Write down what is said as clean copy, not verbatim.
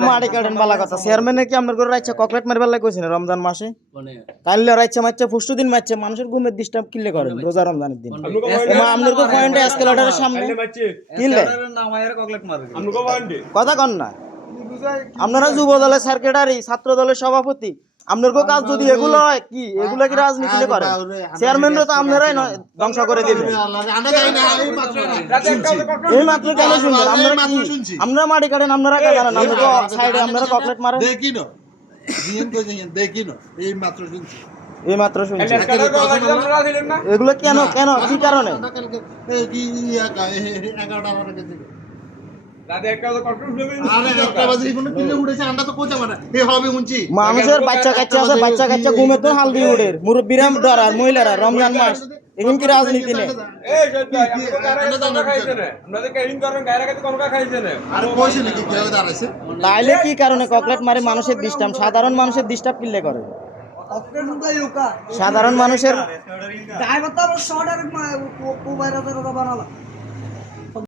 মাটি কাটেন বালা কথা চেয়ারম্যানে কি আপনার করে রাইছে ককলেট মারবার লাগে কইছেন রমজান মাসে তাইলে রাইছে মারছে ফুষ্টু দিন মারছে মানুষের ঘুমের ডিস্টার্ব কিলে করেন রোজা রমজানের দিন এমা আপনার কো পয়েন্টে এসকেলেটরের সামনে কিলে কথা কন না আপনারা যুব দলের সেক্রেটারি ছাত্র দলের সভাপতি আপনার কো কাজ যদি এগুলো হয় কি এগুলো কি রাজনীতি করে চেয়ারম্যানরা তো আপনারাই ধ্বংস করে দিবেন এই মাত্র কেন শুনবেন আপনারা কি আপনারা মাটি কাটেন আপনারা কাজ জানেন আপনারা তো সাইডে আপনারা ককলেট মারেন দেখিনো জিএন কই যাই দেখিনো এই মাত্র শুনছি এগুলো কেন কেন কি কারণে এই কি 11টা আমার কাছে মানুষের বাচ্চা কাচ্চা আছে বাচ্চা কাচ্চা ঘুমে তো হালদি উঠে মুরব্বীরা ডর আর মহিলারা রমজান মাস এখন কি রাজনীতি নেই তাইলে কি কারণে ককলেট মারে মানুষের ডিস্টার্ব সাধারণ মানুষের ডিস্টার্ব কিনলে করে সাধারণ মানুষের